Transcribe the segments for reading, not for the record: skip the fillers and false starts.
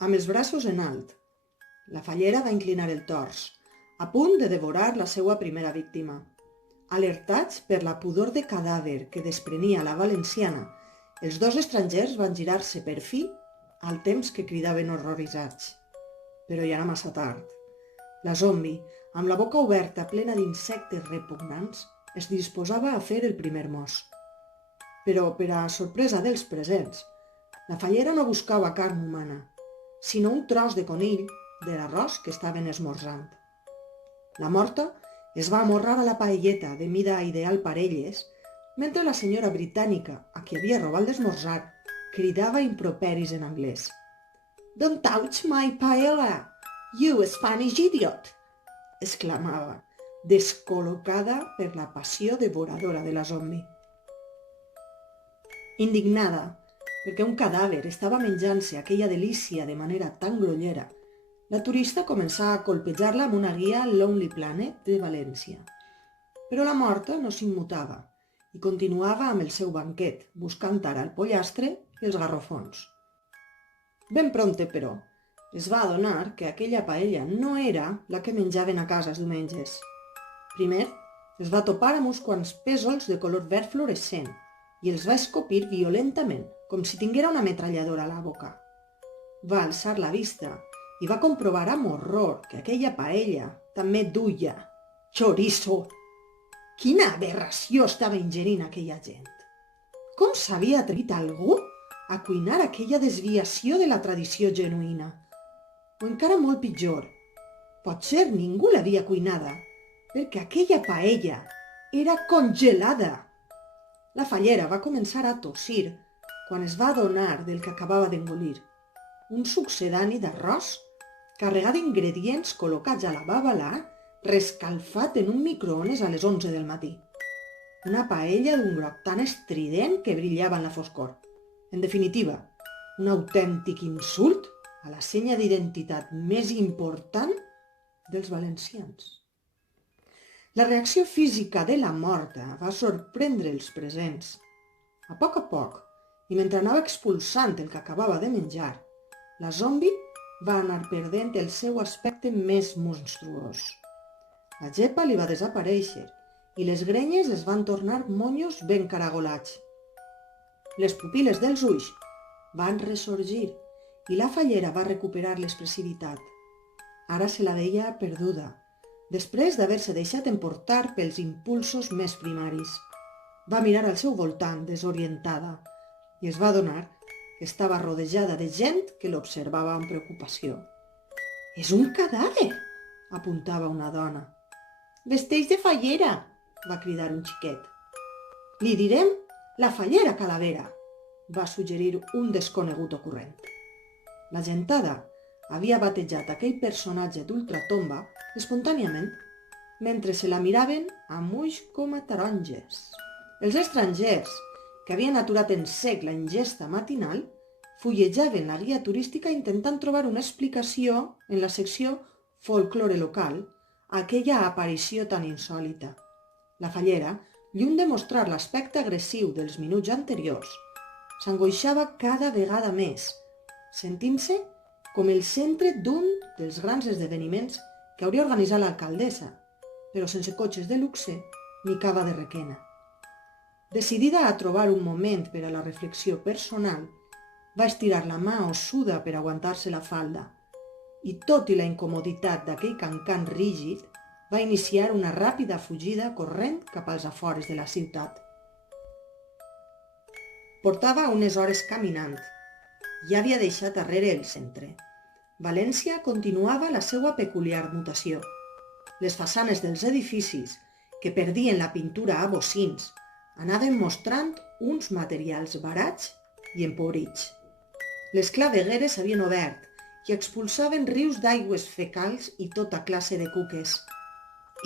amb els braços en alt. La fallera va inclinar el tors, a punt de devorar la seva primera víctima. Alertats per la pudor de cadàver que desprenia la valenciana, els dos estrangers van girar-se per fi al temps que cridaven horroritzats. Però ja era massa tard. La zombi, amb la boca oberta plena d'insectes repugnants, es disposava a fer el primer mos. Però, per a sorpresa dels presents, la fallera no buscava carn humana, sinó un tros de conill de l'arròs que estaven esmorzant. La morta es va amorrar a la paelleta de mida ideal per elles, mentre la senyora britànica, a qui havia robat l'esmorzar, cridava improperis en anglès. «Don't touch my paella, you Spanish idiot!» exclamava, descol·locada per la passió devoradora de la zombi. Indignada, perquè un cadàver estava menjant-se aquella delícia de manera tan grollera, la turista començà a colpejar-la amb una guia Lonely Planet de València. Però la morta no s'immutava i continuava amb el seu banquet, buscant ara el pollastre i els garrofons. Ben prompte, però, es va adonar que aquella paella no era la que menjaven a casa els diumenges. Primer, es va topar amb uns quants pèsols de color verd fluorescent i els va escopir violentament, com si tinguera una ametralladora a la boca. Va alçar la vista i va comprovar amb horror que aquella paella també duia chorizo. Quina aberració estava ingerint aquella gent! Com s'havia atrevit algú a cuinar aquella desviació de la tradició genuïna? O encara molt pitjor, potser ningú l'havia cuinada, perquè aquella paella era congelada. La fallera va començar a tossir quan es va adonar del que acabava d'engolir. Un succedani d'arròs carregat d'ingredients col·locats a la babalà, rescalfat en un microones a les 11 del matí. Una paella d'un groc tan estrident que brillava en la foscor. En definitiva, un autèntic insult a la senya d'identitat més important dels valencians. La reacció física de la morta va sorprendre els presents. A poc, i mentre anava expulsant el que acabava de menjar, la zombi va anar perdent el seu aspecte més monstruós. La gepa li va desaparèixer i les grenyes es van tornar monyos ben caragolats. Les pupil·les dels ulls van ressorgir i la fallera va recuperar l'expressivitat. Ara se la veia perduda, després d'haver-se deixat emportar pels impulsos més primaris. Va mirar al seu voltant, desorientada, i es va adonar que estava rodejada de gent que l'observava amb preocupació. «És un cadàver!» apuntava una dona. «Vesteix de fallera!» va cridar un xiquet. «Li direm la fallera calavera!» va suggerir un desconegut ocorrent. La gentada havia batejat aquell personatge d'ultratomba espontàniament, mentre se la miraven amb ulls com a taronges. Els estrangers, que havien aturat en sec la ingesta matinal, fullejaven la guia turística intentant trobar una explicació en la secció folklore local a aquella aparició tan insòlita. La fallera, lluny de mostrar l'aspecte agressiu dels minuts anteriors, s'angoixava cada vegada més, sentint-se com el centre d'un dels grans esdeveniments que hauria organitzat l'alcaldessa, però sense cotxes de luxe ni cava de requena. Decidida a trobar un moment per a la reflexió personal, va estirar la mà ossuda per aguantar-se la falda i, tot i la incomoditat d'aquell cancant rígid, va iniciar una ràpida fugida corrent cap als afores de la ciutat. Portava unes hores caminant. Ja havia deixat darrere el centre. València continuava la seva peculiar mutació. Les façanes dels edificis, que perdien la pintura a bocins, anaven mostrant uns materials barats i empobrits. Les clavegueres s'havien obert i expulsaven rius d'aigües fecals i tota classe de cuques.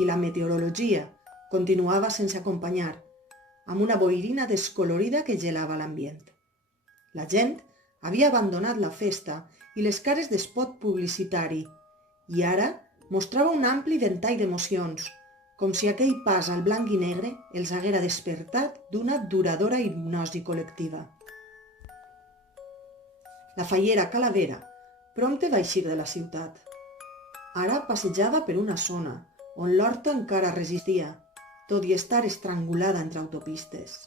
I la meteorologia continuava sense acompanyar, amb una boirina descolorida que gelava l'ambient. La gent havia abandonat la festa i les cares d'espot publicitari, i ara mostrava un ampli ventall d'emocions, com si aquell pas al blanc i negre els haguera despertat d'una duradora hipnosi col·lectiva. La fallera calavera Prompte va eixir de la ciutat. Ara passejava per una zona on l'horta encara resistia, tot i estar estrangulada entre autopistes.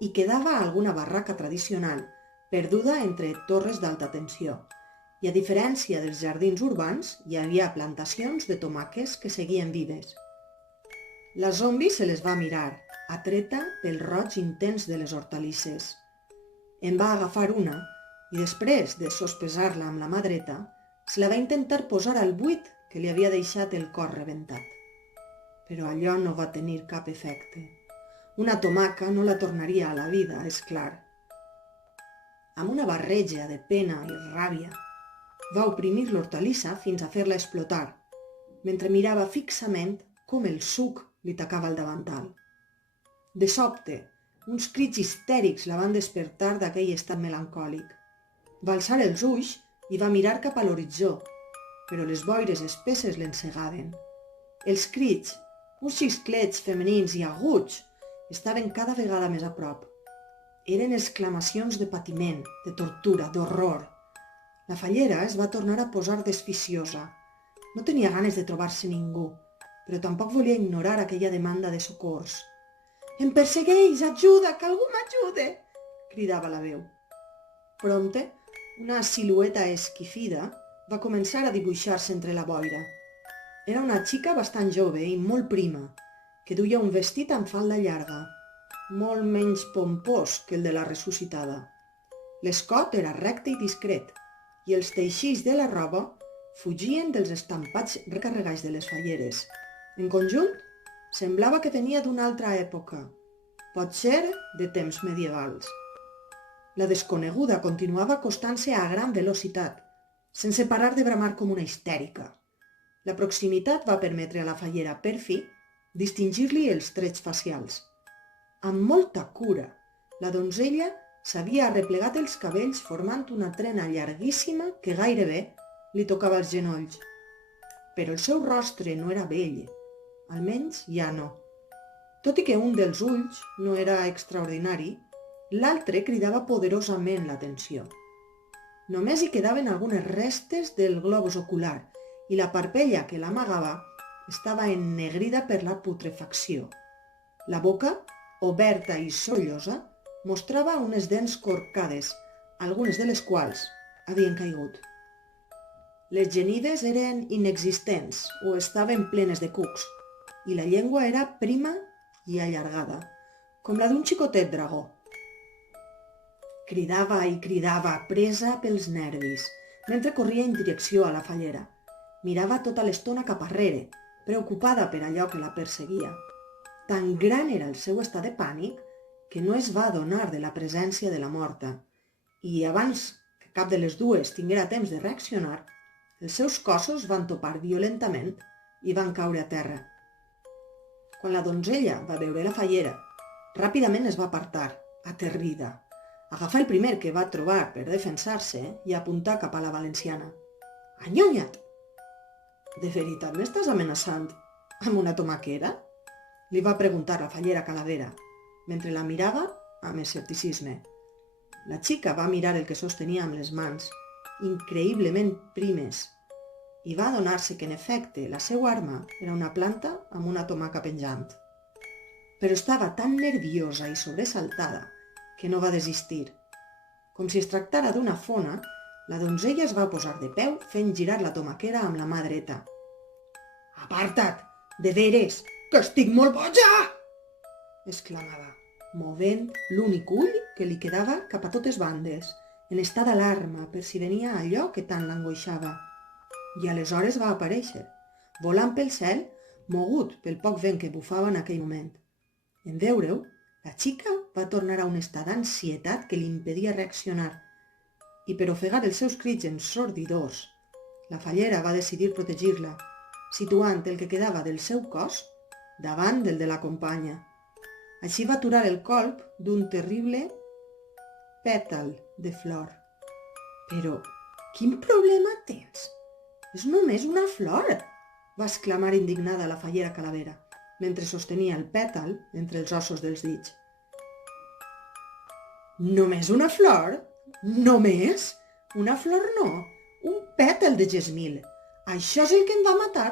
Hi quedava alguna barraca tradicional, perduda entre torres d'alta tensió, i a diferència dels jardins urbans, hi havia plantacions de tomàquets que seguien vives. La zombi se les va mirar, atreta pel roig intens de les hortalisses. En va agafar una i després de sospesar-la amb la mà dreta, se la va intentar posar al buit que li havia deixat el cor rebentat. Però allò no va tenir cap efecte. Una tomaca no la tornaria a la vida, és clar. Amb una barreja de pena i ràbia, va oprimir l'hortalissa fins a fer-la explotar, mentre mirava fixament com el suc li tacava el davantal. De sobte, uns crits histèrics la van despertar d'aquell estat melancòlic. Va alçar els ulls i va mirar cap a l'horitzó, però les boires espesses l'encegaven. Els crits, uns xisclets femenins i aguts, estaven cada vegada més a prop. Eren exclamacions de patiment, de tortura, d'horror. La fallera es va tornar a posar desficiosa. No tenia ganes de trobar-se ningú, però tampoc volia ignorar aquella demanda de socors. «Em persegueix! Ajuda! Que algú m'ajude!» cridava la veu. Prompte, una silueta esquifida va començar a dibuixar-se entre la boira. Era una xica bastant jove i molt prima, que duia un vestit amb falda llarga, molt menys pompós que el de la ressuscitada. L'escot era recte i discret, i els teixits de la roba fugien dels estampats recarregats de les falleres. En conjunt, semblava que venia d'una altra època, potser de temps medievals. La desconeguda continuava acostant-se a gran velocitat, sense parar de bramar com una histèrica. La proximitat va permetre a la fallera, per fi, distingir-li els trets facials. Amb molta cura, la donzella s'havia arreplegat els cabells formant una trena llarguíssima que gairebé li tocava els genolls. Però el seu rostre no era bell, almenys ja no. Tot i que un dels ulls no era extraordinari, l'altre cridava poderosament l'atenció. Només hi quedaven algunes restes del globus ocular i la parpella que l'amagava estava ennegrida per la putrefacció. La boca, oberta i sollosa, mostrava unes dents corcades, algunes de les quals havien caigut. Les genives eren inexistents o estaven plenes de cucs, i la llengua era prima i allargada, com la d'un xicotet dragó. Cridava i cridava, presa pels nervis, mentre corria en direcció a la fallera. Mirava tota l'estona cap arrere, preocupada per allò que la perseguia. Tan gran era el seu estat de pànic que no es va adonar de la presència de la morta, i abans que cap de les dues tinguera temps de reaccionar, els seus cossos van topar violentament i van caure a terra. Quan la donzella va veure la fallera, ràpidament es va apartar, aterrida. Agafar el primer que va trobar per defensar-se i apuntar cap a la valenciana. «Anyonya't! De veritat m'estàs amenaçant amb una tomaquera?» li va preguntar la fallera Calavera, mentre la mirava amb escepticisme. La xica va mirar el que sostenia amb les mans, increïblement primes, i va adonar-se que, en efecte, la seva arma era una planta amb una tomaca penjant. Però estava tan nerviosa i sobresaltada que no va desistir. Com si es tractara d'una fona, la donzella es va posar de peu fent girar la tomaquera amb la mà dreta. «Aparta't! De veres, que estic molt boja!» exclamava, movent l'únic ull que li quedava cap a totes bandes, en estat d'alarma per si venia allò que tant l'angoixava. I aleshores va aparèixer, volant pel cel, mogut pel poc vent que bufava en aquell moment. En veure-ho, la xica va tornar a un estat d'ansietat que li impedia reaccionar, i per ofegar els seus crits ensordidors, la fallera va decidir protegir-la, situant el que quedava del seu cos davant del de la companya. Així va aturar el colp d'un terrible pètal de flor. «Però quin problema tens? És només una flor!» va exclamar indignada la fallera Calavera, mentre sostenia el pètal entre els ossos dels dits. «Només una flor? Només? Una flor no! Un pètal de gesmil. Això és el que em va matar,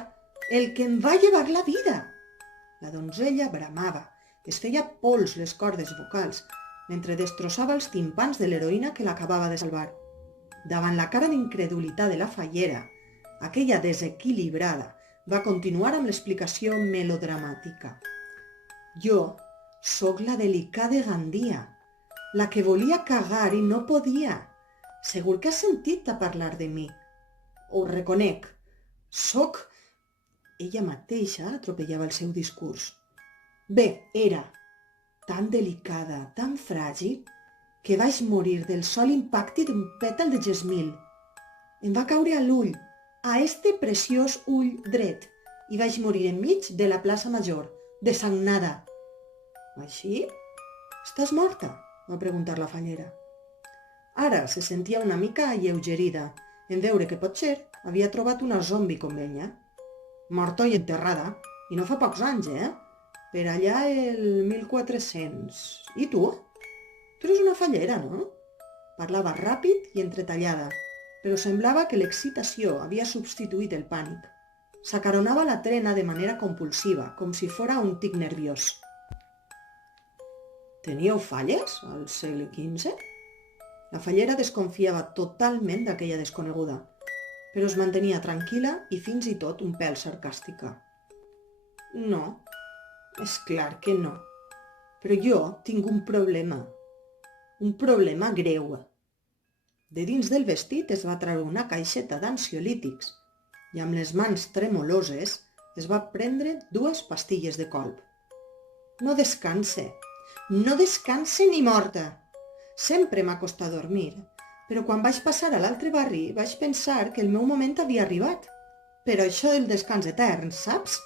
el que em va llevar la vida. La donzella bramava, es feia pols les cordes vocals, mentre destrossava els timpans de l'heroïna que l'acabava de salvar. Davant la cara d'incredulitat de la fallera, aquella desequilibrada va continuar amb l'explicació melodramàtica. Jo sóc la delicada de Gandia, la que volia cagar i no podia. Segur que has sentit a parlar de mi. Ho reconec. Sóc... Ella mateixa atropellava el seu discurs. Bé, era tan delicada, tan fràgil, que vaig morir del sol impacte d'un pètal de gesmil. Em va caure a l'ull, a este preciós ull dret, i vaig morir enmig de la plaça Major, desagnada. Així? Estàs morta? Va preguntar la fallera. Ara se sentia una mica alleugerida en veure que potser havia trobat una zombi com ella. Morta i enterrada, i no fa pocs anys, Per allà el 1400. I tu? Tu eres una fallera, no? Parlava ràpid i entretallada, però semblava que l'excitació havia substituït el pànic. S'acaronava la trena de manera compulsiva, com si fora un tic nerviós. Teníeu falles al segle XV? La fallera desconfiava totalment d'aquella desconeguda, però es mantenia tranquil·la i fins i tot un pèl sarcàstica. No, és clar que no, però jo tinc un problema greu. De dins del vestit es va treure una caixeta d'ansiolítics i amb les mans tremoloses es va prendre 2 pastilles de colp. No descanse ni morta. Sempre m'ha costat dormir, però quan vaig passar a l'altre barri vaig pensar que el meu moment havia arribat. Però això del descans etern, saps?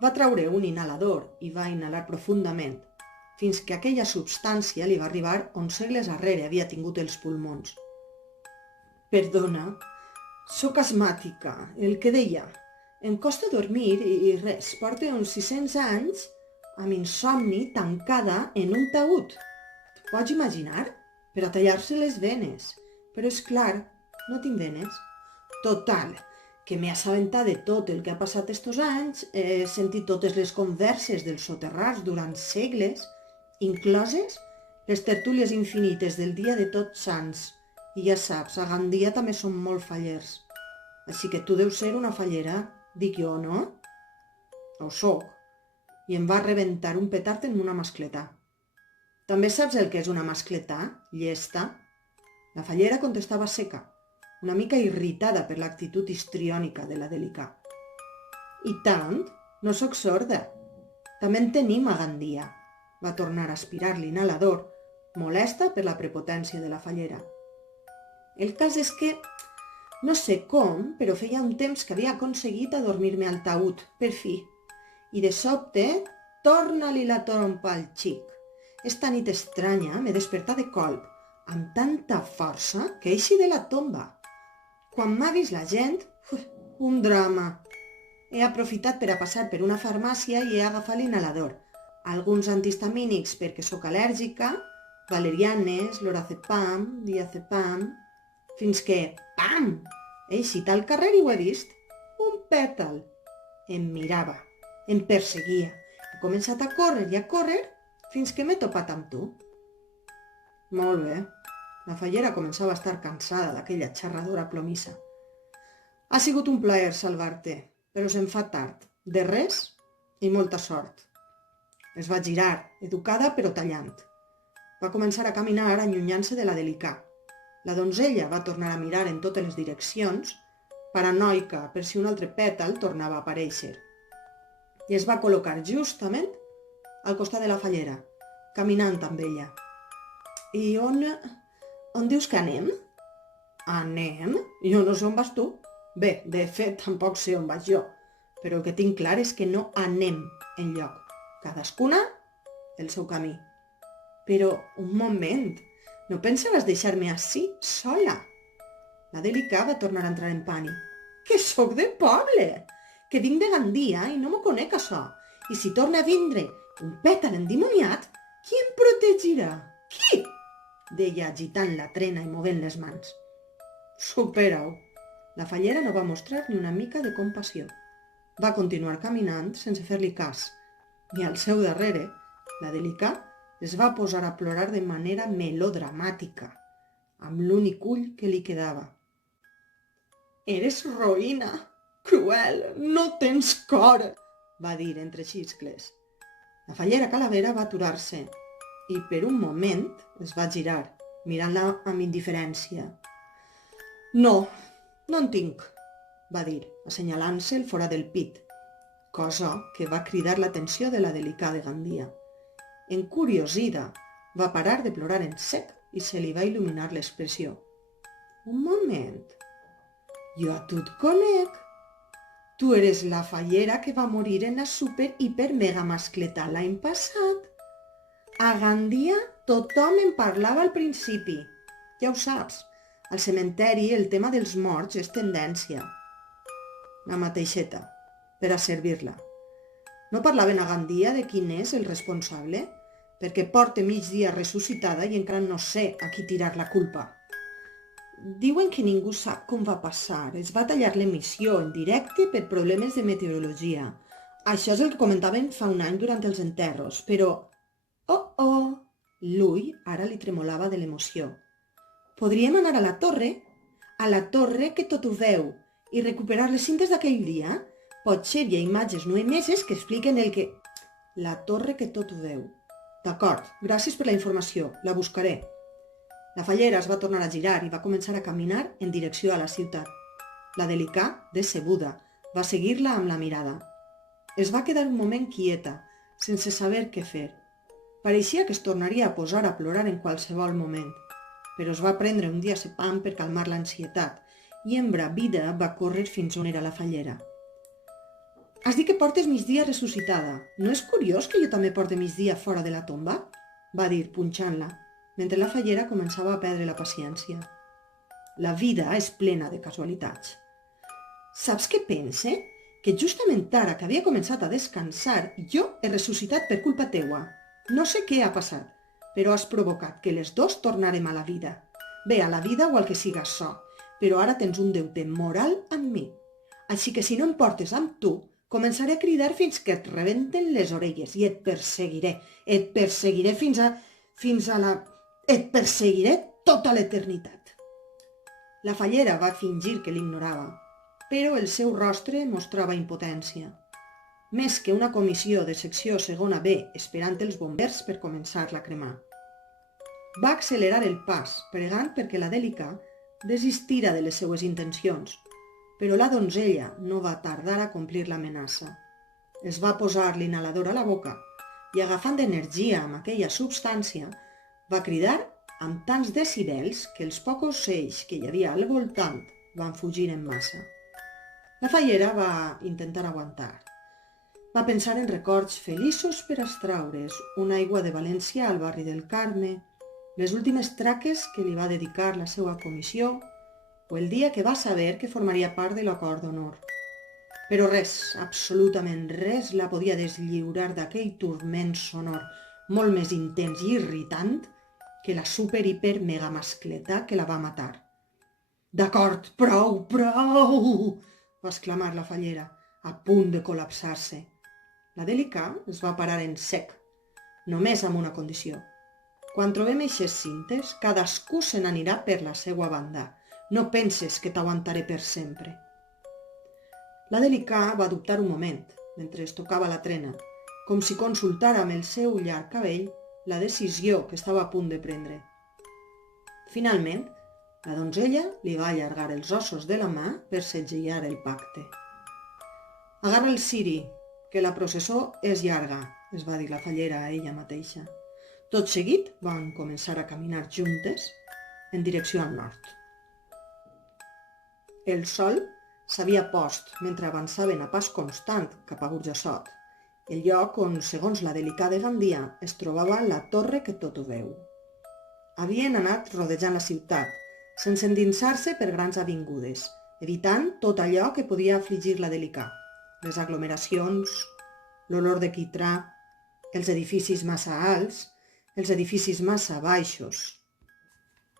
Va treure un inhalador i va inhalar profundament, fins que aquella substància li va arribar on segles arrere havia tingut els pulmons. Perdona, sóc asmàtica, el que deia. Em costa dormir i res, porto uns 600 anys amb insomni tancada en un taüt. T'ho pots imaginar? Per a tallar-se les venes. Però és clar, no tinc venes. Total, que m'he assabentat de tot el que ha passat estos anys, he sentit totes les converses dels soterrats durant segles, incloses les tertúlies infinites del dia de Tots Sants. I ja saps, a Gandia també són molt fallers. Així que tu deus ser una fallera, dic jo, no? Ho soc. I em va rebentar un petard en una mascletà. També saps el que és una mascletà, llesta? La fallera contestava seca, una mica irritada per l'actitud histriònica de la Delicà. I tant, no sóc sorda. També en tenim a Gandia. Va tornar a aspirar l'inhalador, molesta per la prepotència de la fallera. El cas és que, no sé com, però feia un temps que havia aconseguit adormir-me al taüt, per fi. I de sobte, torna-li la trompa al xic. Esta nit estranya m'he despertat de colp, amb tanta força que eixi de la tomba. Quan m'ha vist la gent, un drama. He aprofitat per a passar per una farmàcia i he agafat l'inhalador. Alguns antihistamínics perquè sóc al·lèrgica, valerianes, lorazepam, diazepam... Fins que, pam! He eixit al carrer i ho he vist. Un pètal. Em mirava, em perseguia. He començat a córrer, fins que m'he topat amb tu. Molt bé. La fallera començava a estar cansada d'aquella xerradora plomissa. Ha sigut un plaer salvar-te, però se'm fa tard. De res i molta sort. Es va girar, educada però tallant. Va començar a caminar allunyant-se de la Delicà. La donzella va tornar a mirar en totes les direccions, paranoica per si un altre pètal tornava a aparèixer. I es va col·locar justament al costat de la fallera, caminant amb ella. I on dius que anem? Anem? Jo no sé on vas tu. Bé, de fet, tampoc sé on vaig jo, però el que tinc clar és que no anem enlloc. Cadascuna el seu camí. Però, un moment, no pensaves deixar-me ací, sola? La Delicà va tornar a entrar en pànic. Que sóc de poble! Que vinc de Gandia i no m'ho conec, això. I si torna a vindre un pètal endimoniat, qui em protegirà? Qui? Deia agitant la trena i movent les mans. Supera-ho. La fallera no va mostrar ni una mica de compassió. Va continuar caminant sense fer-li cas, i al seu darrere, la Delicà es va posar a plorar de manera melodramàtica, amb l'únic ull que li quedava. «Eres roïna, cruel, no tens cor», va dir entre xiscles. La fallera Calavera va aturar-se i per un moment es va girar, mirant-la amb indiferència. «No, no en tinc», va dir, assenyalant-se el forat del pit, cosa que va cridar l'atenció de la Delicà de Gandia. Encuriosida, va parar de plorar en sec i se li va il·luminar l'expressió. «Un moment, jo a tu et conec. Tu eres la fallera que va morir en la super-hiper-mega-mascletà l'any passat. A Gandia tothom en parlava al principi. Ja ho saps, al cementeri el tema dels morts és tendència. La mateixeta, per a servir-la. No parlaven a Gandia de quin és el responsable? Perquè porta mig dia ressuscitada i encara no sé a qui tirar la culpa. Diuen que ningú sap com va passar. Es va tallar l'emissió en directe per problemes de meteorologia. Això és el que comentaven fa un any durant els enterros, però... Oh! L'ull ara li tremolava de l'emoció. Podríem anar a la torre que tot ho veu, i recuperar les cintes d'aquell dia? Potser hi ha imatges no emeses que expliquen el que... La torre que tot ho veu. D'acord, gràcies per la informació, la buscaré. La fallera es va tornar a girar i va començar a caminar en direcció a la ciutat. La Delicà, decebuda, va seguir-la amb la mirada. Es va quedar un moment quieta, sense saber què fer. Pareixia que es tornaria a posar a plorar en qualsevol moment, però es va prendre un diazepam per calmar l'ansietat i embravida va córrer fins on era la fallera. «Has dit que portes migdia ressuscitada. No és curiós que jo també porte migdia fora de la tomba?» va dir, punxant-la, mentre la fallera començava a perdre la paciència. La vida és plena de casualitats. «Saps què pense? Que justament ara que havia començat a descansar, jo he ressuscitat per culpa teua. No sé què ha passat, però has provocat que les dos tornarem a la vida. Bé, a la vida o al que siga açò, però ara tens un deute moral amb mi. Així que si no em portes amb tu, començaré a cridar fins que et rebenten les orelles i et perseguiré fins a la... Et perseguiré tota l'eternitat». La fallera va fingir que l'ignorava, però el seu rostre mostrava impotència. Més que una comissió de secció segona B esperant els bombers per començar-la a cremar. Va accelerar el pas, pregant perquè la Delicà desistira de les seues intencions, però la donzella no va tardar a complir l'amenaça. Es va posar l'inhalador a la boca i, agafant energia amb aquella substància, va cridar amb tants decibels que els pocs ocells que hi havia al voltant van fugir en massa. La fallera va intentar aguantar. Va pensar en records feliços per astraure's, una aigua de València al barri del Carme, les últimes traques que li va dedicar la seva comissió o el dia que va saber que formaria part de l'acord d'honor. Però res, absolutament res, la podia deslliurar d'aquell turment sonor molt més intens i irritant que la super-hiper-mega-mascletà que la va matar. «D'acord, prou! va exclamar la fallera, a punt de col·lapsar-se. La Delicà es va parar en sec, només amb una condició. Quan trobem eixes cintes, cadascú se n'anirà per la seua banda. No penses que t'aguantaré per sempre». La Delicà va dubtar un moment, mentre es tocava la trena, com si consultara amb el seu llarg cabell la decisió que estava a punt de prendre. Finalment, la donzella li va allargar els ossos de la mà per segellar el pacte. «Agarra el ciri, que la processó és llarga», es va dir la fallera a ella mateixa. Tot seguit van començar a caminar juntes en direcció al nord. El sol s'havia post mentre avançaven a pas constant cap a Burjassot, el lloc on, segons la Delicà de Gandia, es trobava la torre que tot ho veu. Havien anat rodejant la ciutat, sense endinsar-se per grans avingudes, evitant tot allò que podia afligir la Delicà, les aglomeracions, l'olor de quitrà, els edificis massa alts, els edificis massa baixos.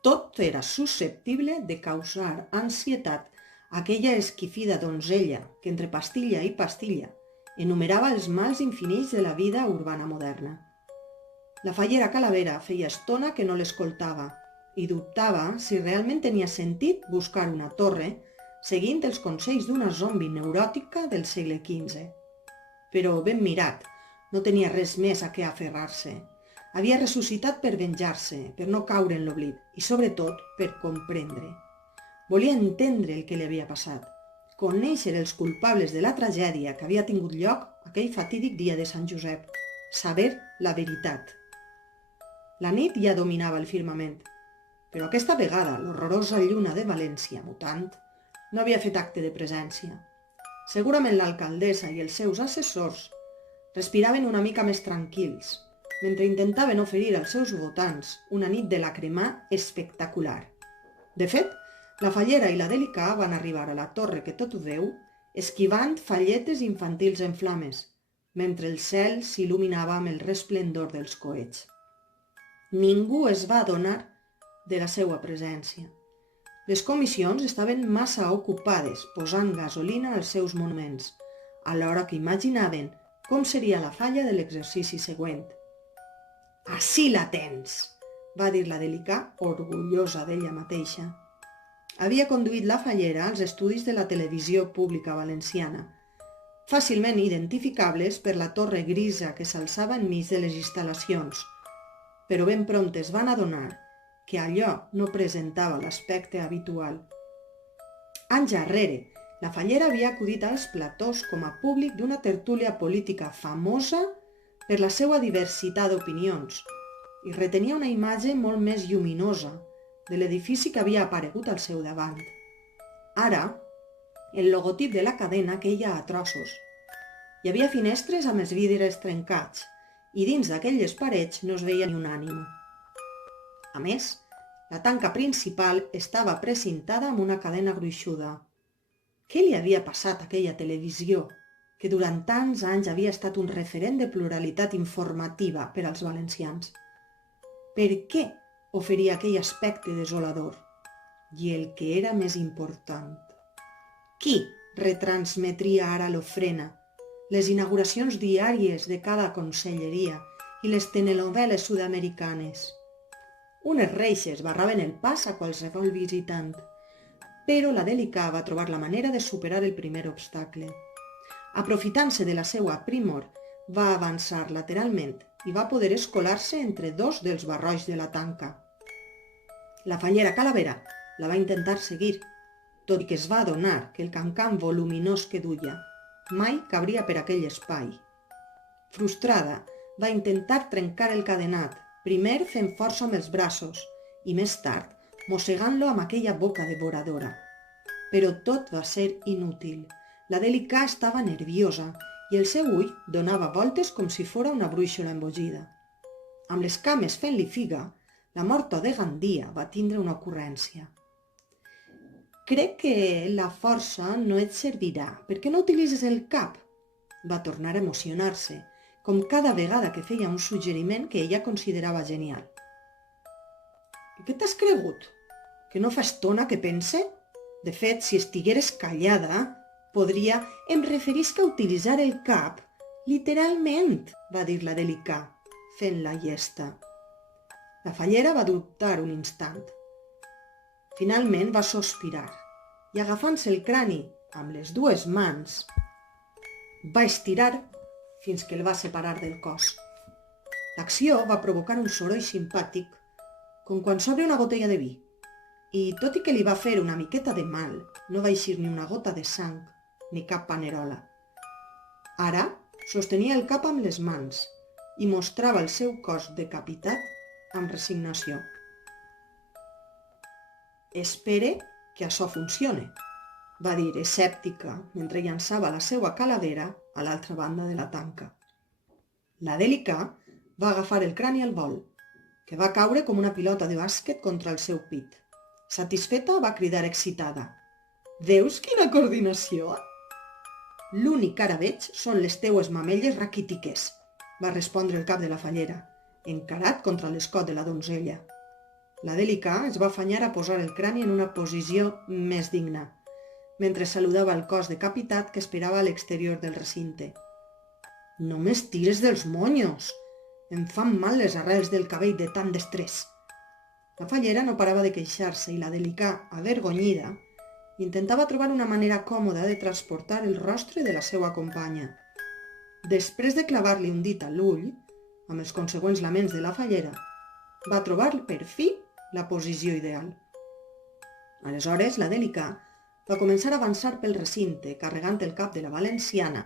Tot era susceptible de causar ansietat a aquella esquifida donzella que entre pastilla i pastilla enumerava els mals infinits de la vida urbana moderna. La fallera Calavera feia estona que no l'escoltava i dubtava si realment tenia sentit buscar una torre seguint els consells d'una zombi neuròtica del segle XV. Però ben mirat, no tenia res més a què aferrar-se. Havia ressuscitat per venjar-se, per no caure en l'oblit i, sobretot, per comprendre. Volia entendre el que li havia passat, conèixer els culpables de la tragèdia que havia tingut lloc aquell fatídic dia de Sant Josep, saber la veritat. La nit ja dominava el firmament, però aquesta vegada l'horrorosa lluna de València, mutant, no havia fet acte de presència. Segurament l'alcaldessa i els seus assessors respiraven una mica més tranquils, mentre intentaven oferir als seus votants una nit de lacrimar espectacular. De fet, la Fallera i la Delicà van arribar a la torre que tot ho veu, esquivant falletes infantils en flames, mentre el cel s'il·luminava amb el resplendor dels coets. Ningú es va adonar de la seva presència. Les comissions estaven massa ocupades posant gasolina als seus monuments, alhora que imaginaven com seria la falla de l'exercici següent. «Ací la tens!», va dir la Delicà, orgullosa d'ella mateixa. Havia conduït la Fallera als estudis de la televisió pública valenciana, fàcilment identificables per la torre grisa que s'alçava enmig de les instal·lacions, però ben prompte es van adonar que allò no presentava l'aspecte habitual. Anys arrere, la Fallera havia acudit als platós com a públic d'una tertúlia política famosa per la seva diversitat d'opinions i retenia una imatge molt més lluminosa de l'edifici que havia aparegut al seu davant. Ara, el logotip de la cadena queia a trossos. Hi havia finestres amb els vidres trencats i dins d'aquelles parets no es veia ni una ànima. A més, la tanca principal estava precintada amb una cadena gruixuda. Què li havia passat a aquella televisió, que durant tants anys havia estat un referent de pluralitat informativa per als valencians? Per què oferia aquell aspecte desolador? I el que era més important, qui retransmetria ara l'ofrena, les inauguracions diàries de cada conselleria i les telenovel·les sud-americanes? Unes reixes barraven el pas a qualsevol visitant, però la Delicà va trobar la manera de superar el primer obstacle. Aprofitant-se de la seva primor, va avançar lateralment i va poder escolar-se entre dos dels barrois de la tanca. La Fallera Calavera la va intentar seguir, tot i que es va adonar que el cancam voluminós que duia mai cabria per aquell espai. Frustrada, va intentar trencar el cadenat, primer fent força amb els braços i més tard mossegant-lo amb aquella boca devoradora. Però tot va ser inútil. La Delicà estava nerviosa i el seu ull donava voltes com si fora una brúixola embogida. Amb les cames fent-li figa, la morta de Gandia va tindre una ocurrència. «Crec que la força no et servirà. Per què no utilitzes el cap?» Va tornar a emocionar-se, com cada vegada que feia un suggeriment que ella considerava genial. «Què t'has cregut? Que no fa estona que pense? De fet, si estigueres callada, podria... Em referisc a utilitzar el cap, literalment», va dir la Delicà, fent la llesta. La Fallera va dubtar un instant. Finalment va sospirar i, agafant-se el crani amb les dues mans, va estirar fins que el va separar del cos. L'acció va provocar un soroll simpàtic, com quan s'obre una botella de vi, i tot i que li va fer una miqueta de mal, no va eixir ni una gota de sang, ni cap panerola. Ara sostenia el cap amb les mans i mostrava el seu cos decapitat amb resignació. «Espere que això funcione», va dir escèptica mentre llançava la seva calavera a l'altra banda de la tanca. La Delicà va agafar el crani al vol, que va caure com una pilota de bàsquet contra el seu pit. Satisfeta, va cridar excitada: «Veus quina coordinació?» «L'únic que ara veig són les teues mamelles raquítiques», va respondre el cap de la Fallera, encarat contra l'escot de la donzella. La Dèlica es va afanyar a posar el crani en una posició més digna, mentre saludava el cos decapitat que esperava a l'exterior del recinte. «No m'estires dels monyos! Em fan mal les arrels del cabell de tant d'estrès!» La fallera no parava de queixar-se i la Dèlica, avergonyida, intentava trobar una manera còmoda de transportar el rostre de la seva companya. Després de clavar-li un dit a l'ull, amb els consegüents laments de la fallera, va trobar per fi la posició ideal. Aleshores, la Dèlica va començar a avançar pel recinte, carregant el cap de la valenciana,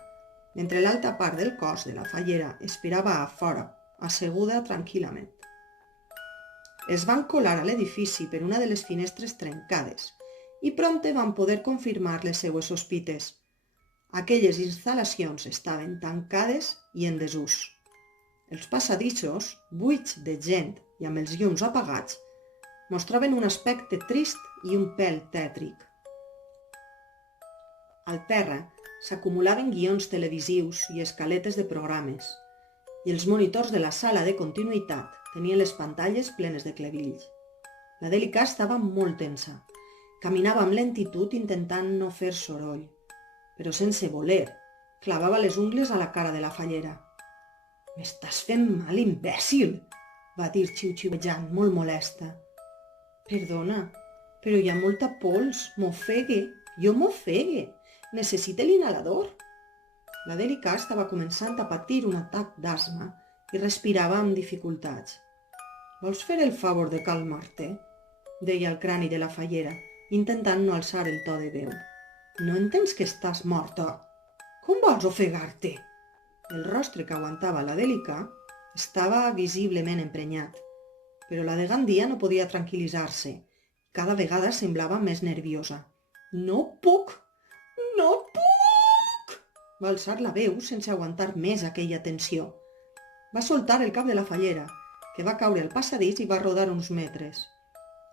mentre l'alta part del cos de la fallera esperava a fora, asseguda tranquil·lament. Es van colar a l'edifici per una de les finestres trencades i prompte van poder confirmar les seues sospites. Aquelles instal·lacions estaven tancades i en desús. Els passadissos, buits de gent i amb els llums apagats, mostraven un aspecte trist i un pèl tètric. Al terra s'acumulaven guions televisius i escaletes de programes, i els monitors de la sala de continuïtat tenien les pantalles plenes de clevills. La Dèlica estava molt tensa. Caminava amb lentitud intentant no fer soroll, però sense voler, clavava les ungles a la cara de la fallera. «M'estàs fent mal, imbècil!», va dir xiuxiuejant, molt molesta. «Perdona, però hi ha molta pols, m'ofegue, jo m'ofegue, necessite l'inhalador». La Dèlica estava començant a patir un atac d'asma i respirava amb dificultats. «Vols fer el favor de calmar-te?», deia el crani de la fallera, intentant no alçar el to de veu. «No entens que estàs morta? Com vols ofegar-te?» El rostre que aguantava la Dèlica estava visiblement emprenyat, però la de Gandia no podia tranquil·litzar-se. Cada vegada semblava més nerviosa. «No puc! No puc!», va alçar la veu sense aguantar més aquella tensió. Va soltar el cap de la fallera, que va caure al passadís i va rodar uns metres.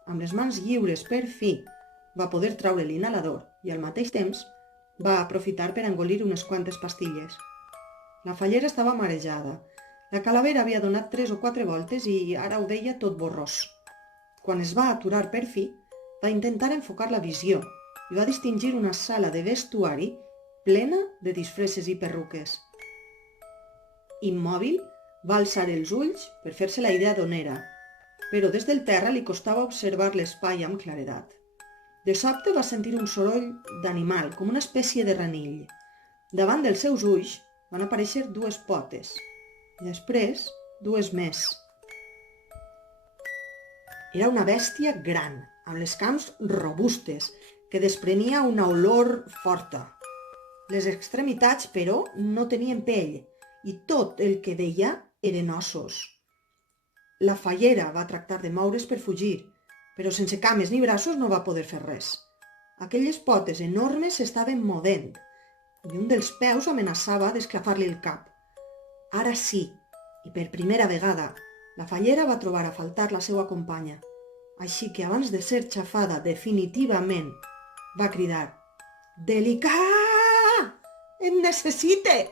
Amb les mans lliures per fi, va poder traure l'inhalador i al mateix temps va aprofitar per engolir unes quantes pastilles. La fallera estava marejada. La calavera havia donat 3 o 4 voltes i ara ho veia tot borrós. Quan es va aturar per fi, va intentar enfocar la visió i va distingir una sala de vestuari plena de disfresses i perruques. Immòbil, va alçar els ulls per fer-se la idea d'on era, però des del terra li costava observar l'espai amb claredat. De sobte va sentir un soroll d'animal, com una espècie de renill. Davant dels seus ulls van aparèixer 2 potes, i després 2 més. Era una bèstia gran, amb les cames robustes, que desprenia una olor forta. Les extremitats, però, no tenien pell, i tot el que veia eren ossos. La fallera va tractar de moure's per fugir, però sense cames ni braços no va poder fer res. Aquelles potes enormes s'estaven movent, i un dels peus amenaçava d'esclafar-li el cap. Ara sí, i per primera vegada, la fallera va trobar a faltar la seva companya, així que abans de ser xafada definitivament, va cridar: «Dèlica! Em necessite!»